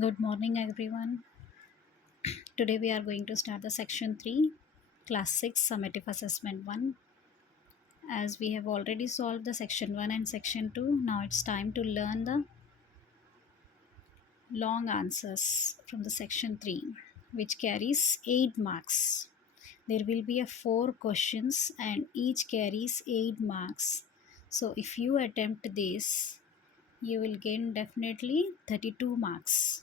Good morning, everyone. Today we are going to start the section 3, class 6, summative assessment 1. As we have already solved the section 1 and section 2, now it's time to learn the long answers from the section 3, which carries 8 marks. There will be a 4 questions and each carries 8 marks. So if you attempt this, you will gain definitely 32 marks.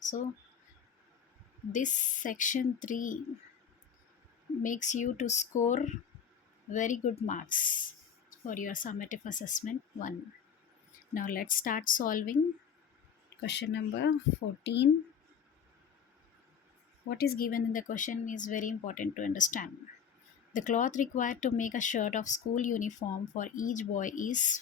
So this section 3 makes you to score very good marks for your summative assessment 1. Now let's start solving question number 14. What is given in the question is very important to understand. The cloth required to make a shirt of school uniform for each boy is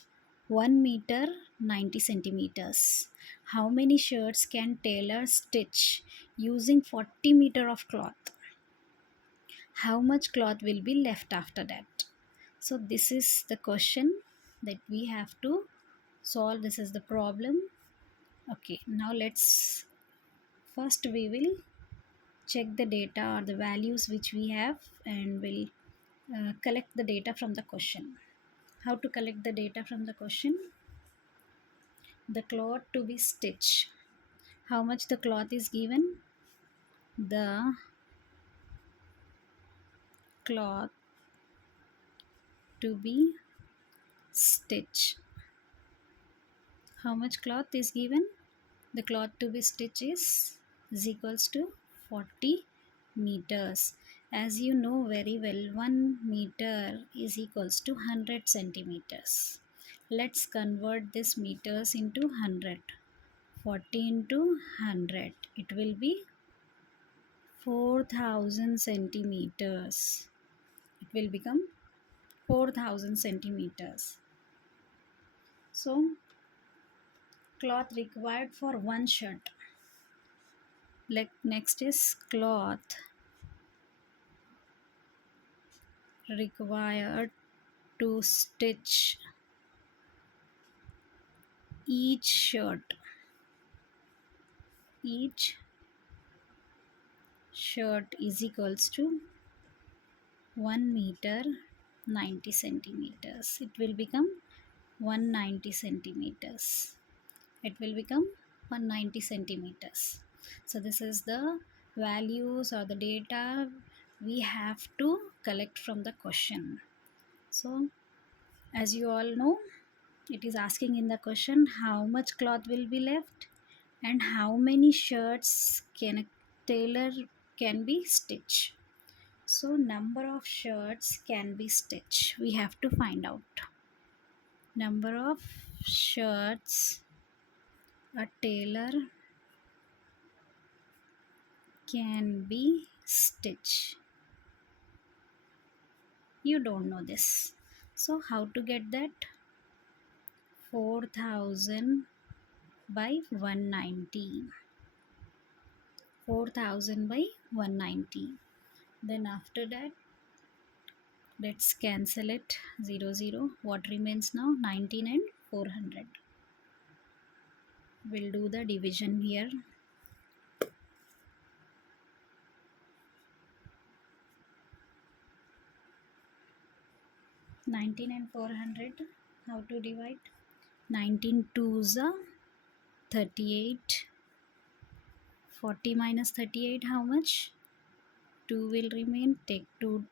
1 meter 90 centimeters. How many shirts can tailor stitch using 40 meter of cloth? How much cloth will be left after that? So this is the question that we have to solve. This is the problem. Okay, now let's first we will check the data or the values which we have, and we'll collect the data from the question. How to collect the data from the question? The cloth to be stitched. How much the cloth is given? The cloth to be stitched. How much cloth is given? The cloth to be stitched is equals to 40 meters. As you know very well, 1 meter is equals to 100 centimeters. Let's convert this meters into 100. 40 into 100. It will be 4000 centimeters. It will become 4000 centimeters. So, cloth required for one shirt. Like next is cloth required to stitch each shirt is equals to 1 meter 90 centimeters. It will become 190 centimeters. It will become 190 centimeters. So this is the values or the data we have to collect from the question. So as you all know, it is asking in the question how much cloth will be left and how many shirts can a tailor can be stitched. So number of shirts can be stitched. We have to find out. Number of shirts a tailor can be stitched. You don't know this. So how to get that? 4000 by 190. 4000 by 190. Then after that, let's cancel it. 0 0. What remains now? 19 and 400. We'll do the division here. 19 and 400. How to divide? 19 twos are 38. 40 minus 38, how much? 2 will remain. Take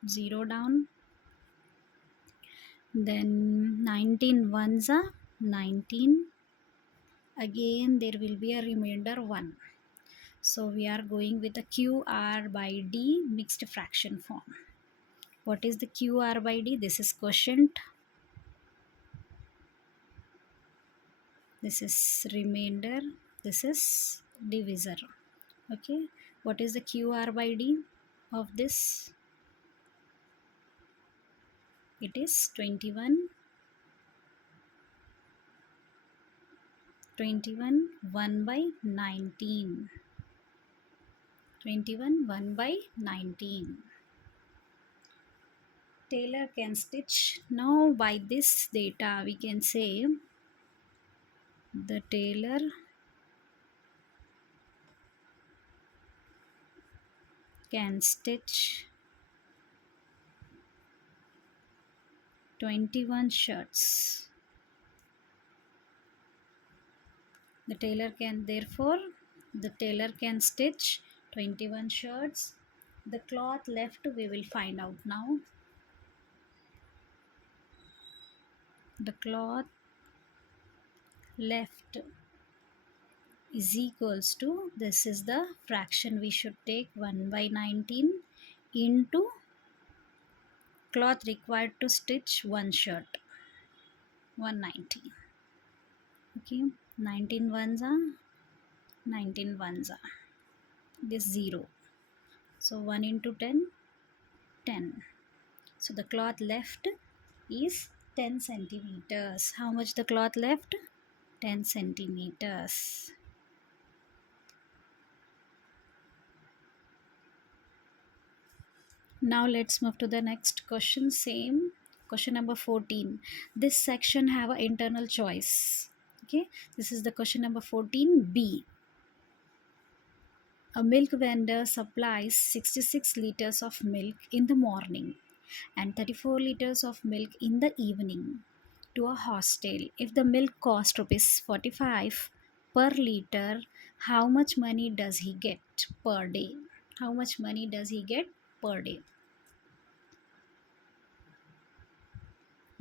0 down. Then 19 ones are 19. Again there will be a remainder 1. So we are going with the QR by D mixed fraction form. What is the QR by D? This is quotient. This is remainder. This is divisor. Okay. What is the QR by D of this? It is 21. 21 1 by 19. 21 1 by 19. Tailor can stitch. Now by this data we can say the tailor can stitch 21 shirts. The tailor can therefore the tailor can stitch 21 shirts. The cloth left we will find out now. The cloth left is equals to, this is the fraction we should take, 1 by 19 into cloth required to stitch one shirt, 190. Okay, 19 ones are 19 ones are this 0. So 1 into 10, 10. So the cloth left is 10 centimeters. How much the cloth left? 10 centimeters. Now let's move to the next question. Same question number 14. This section have an internal choice. Okay, this is the question number 14b. A milk vendor supplies 66 liters of milk in the morning and 34 liters of milk in the evening to a hostel. If the milk cost rupees 45 per liter, how much money does he get per day? How much money does he get per day?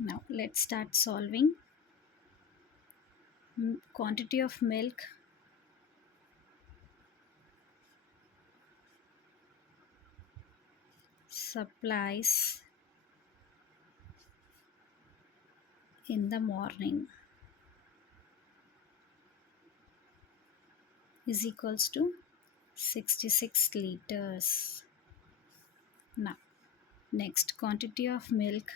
Now let's start solving. Quantity of milk supplies in the morning is equals to 66 liters. Now next, quantity of milk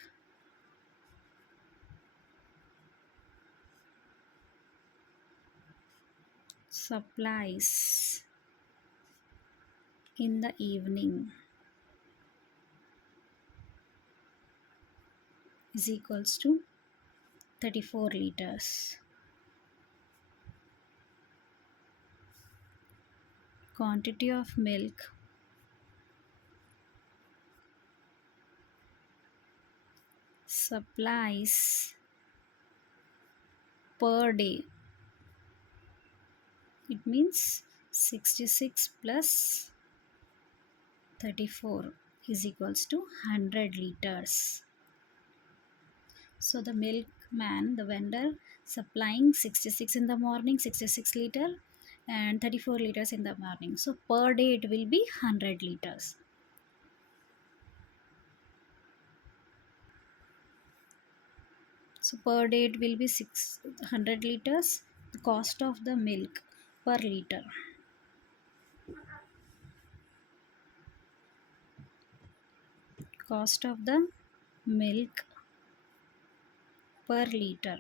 supplies in the evening is equals to 34 liters. Quantity of milk supplies per day, it means 66 plus 34 is equals to 100 liters. So the milkman, the vendor, supplying 66 in the morning, 66 liter, and 34 liters in the morning. So per day it will be 100 liters. So per day it will be 600 liters. The cost of the milk per liter. Cost of the milk per liter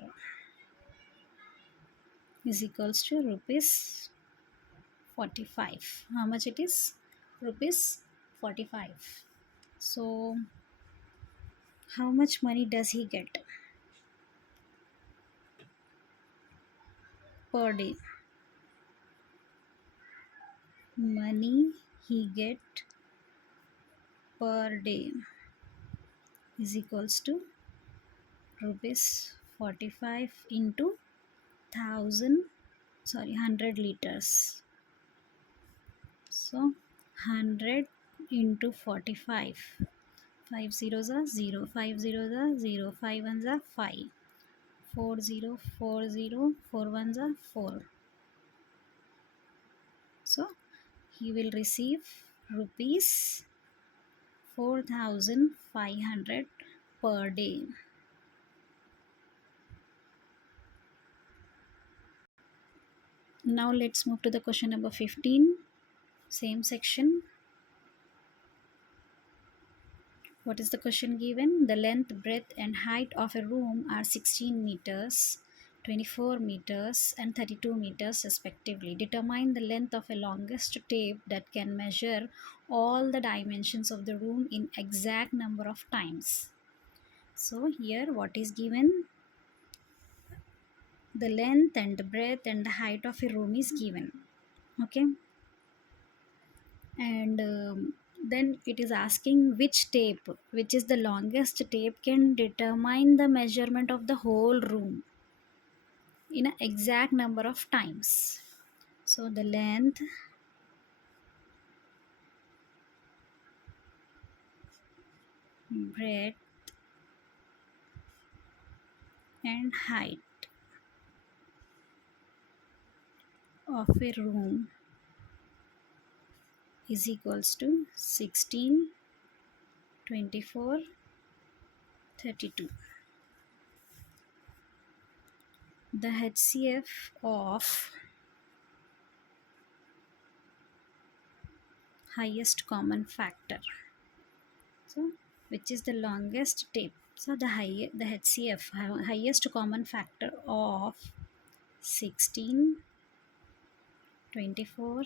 is equals to rupees 45. How much it is? Rupees 45. So how much money does he get per day? Money he get per day is equals to rupees 45 into 100 liters. So 100 into 45. 5 zeros are 0, 5 zeros are 0, 5 ones are 5, 4 0, 4 0, 4 ones are 4. So he will receive rupees 4500 per day. Now let's move to the question number 15. Same section. What is the question given? The length, breadth and height of a room are 16 meters, 24 meters and 32 meters respectively. Determine the length of a longest tape that can measure all the dimensions of the room in exact number of times. So here what is given? The length and the breadth and the height of a room is given. Okay. And Then it is asking which tape, which is the longest tape, can determine the measurement of the whole room in an exact number of times. So the length, breadth, and height of a room is equals to 16, 24, 32. The HCF of highest common factor. So, which is the longest tape? So the HCF, highest common factor of 16, 24,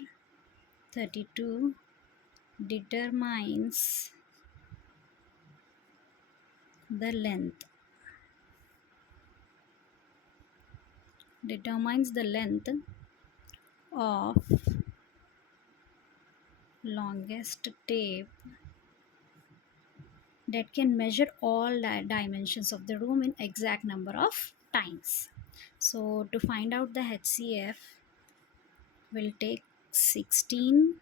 32 determines the length. Determines the length of longest tape that can measure all the dimensions of the room in exact number of times. So to find out the HCF, we'll take 16,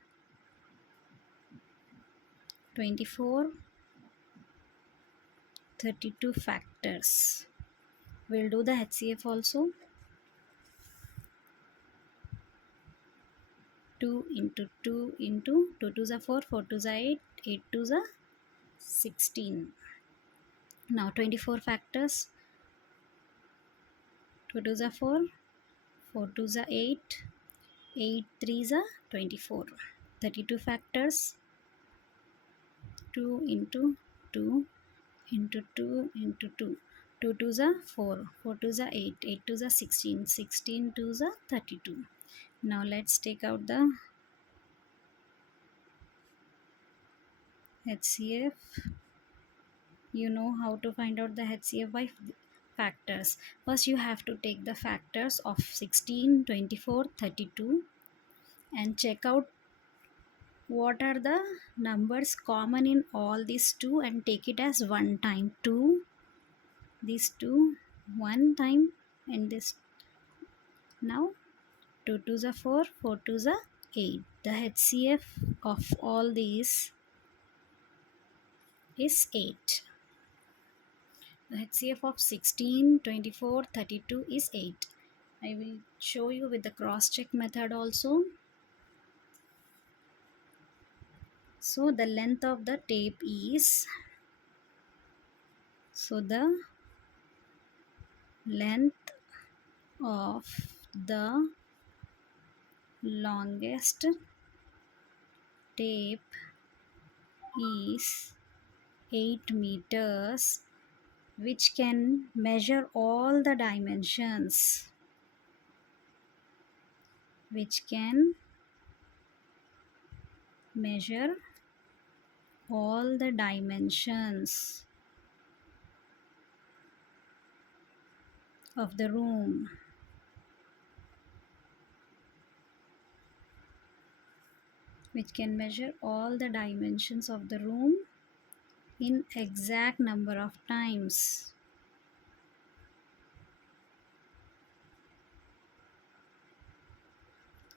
24, 32 factors. We'll do the HCF also. 2 into 2 into 2 to the 4, 4 to the 8, 8 to the 16. Now 24 factors. 2 to the 4, 4 to the 8, 8 3 the 24. 32 factors. 2 into 2 into 2 into 2. 2 to the 4, 4 to the 8, 8 to the 16, 16 to the 32. Now let's take out the HCF. You know how to find out the HCF by factors. First you have to take the factors of 16, 24, 32 and check out what are the numbers common in all these two and take it as one time. 2, these two, one time, and this. Now 2 to the 4, 4 to the 8. The HCF of all these is 8. The HCF of 16, 24, 32 is 8. I will show you with the cross check method also. So the length of the tape is, so the length of the longest tape is 8 meters, which can measure all the dimensions, which can measure all the dimensions of the room. Which can measure all the dimensions of the room in exact number of times.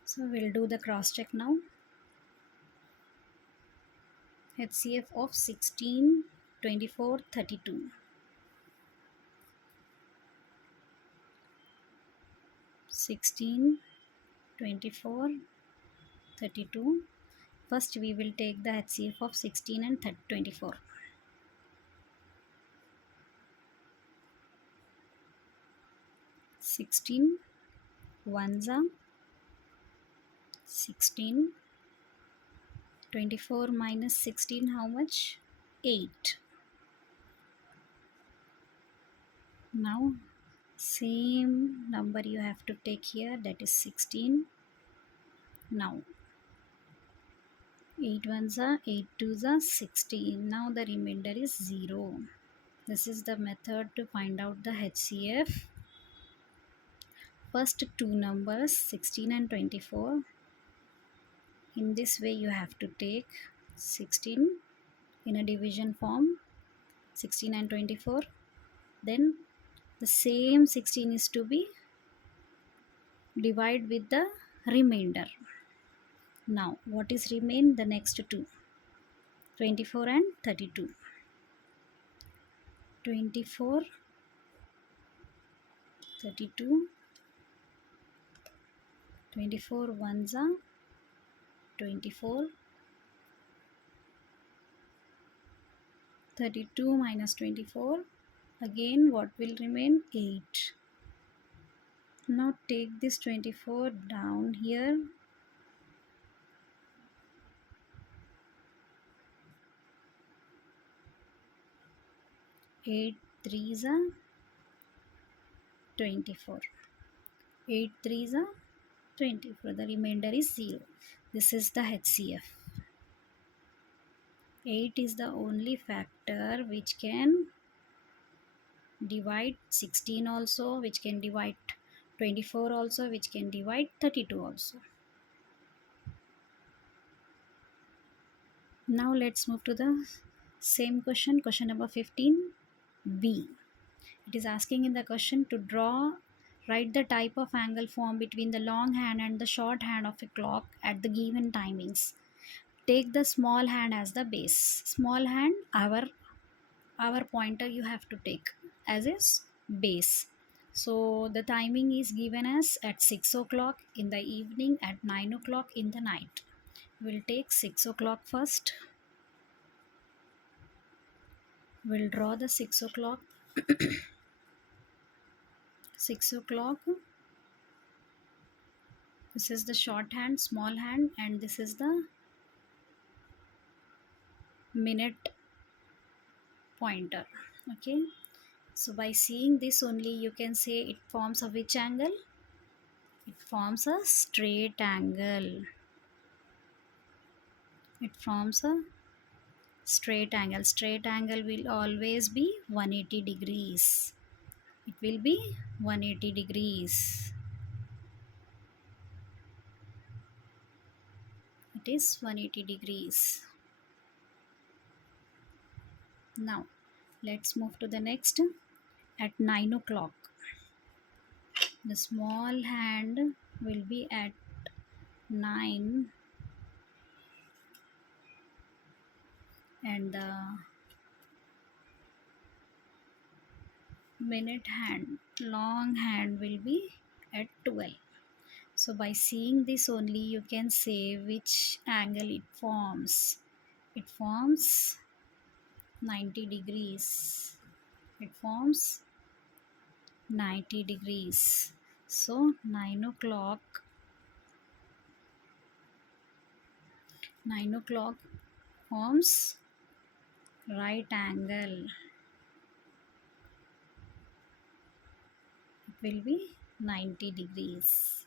So we'll do the cross check now. HCF of 16, 24, 32. 16, 24, 32. First we will take the HCF of 16 and 24. 16 ones are 16. 24 minus 16, how much? 8. Now same number you have to take here, that is 16. Now 8 ones are 8 twos are 16. Now the remainder is 0. This is the method to find out the HCF. First two numbers 16 and 24. In this way you have to take. 16 in a division form, 16 and 24. Then the same 16 is to be divided with the remainder. Now what is remain? The next two, 24 and 32. 24, 32, 24 ones are 24, 32 minus 24, again what will remain? 8. Now take this 24 down here. 8 threes are 24. 8 threes are 24. The remainder is 0. This is the HCF. 8 is the only factor which can divide 16 also, which can divide 24 also, which can divide 32 also. Now let's move to the same question, question number 15b. It is asking in the question to write the type of angle formed between the long hand and the short hand of a clock at the given timings. Take the small hand as the base. Small hand, our pointer you have to take as its base. So the timing is given as at 6 o'clock in the evening, at 9 o'clock in the night. We'll take 6 o'clock first. We'll draw the 6 o'clock. 6 o'clock. This is the short hand, small hand, and this is the minute pointer. Okay. So by seeing this only you can say it forms a which angle? It forms a straight angle. It forms a straight angle. Straight angle will always be 180 degrees. It will be 180 degrees. It is 180 degrees. Now let's move to the next. At 9 o'clock, the small hand will be at 9 and the minute hand, long hand will be at 12. So by seeing this only you can say which angle it forms. It forms 90 degrees. It forms 90 degrees. So 9 o'clock forms right angle. It will be 90 degrees.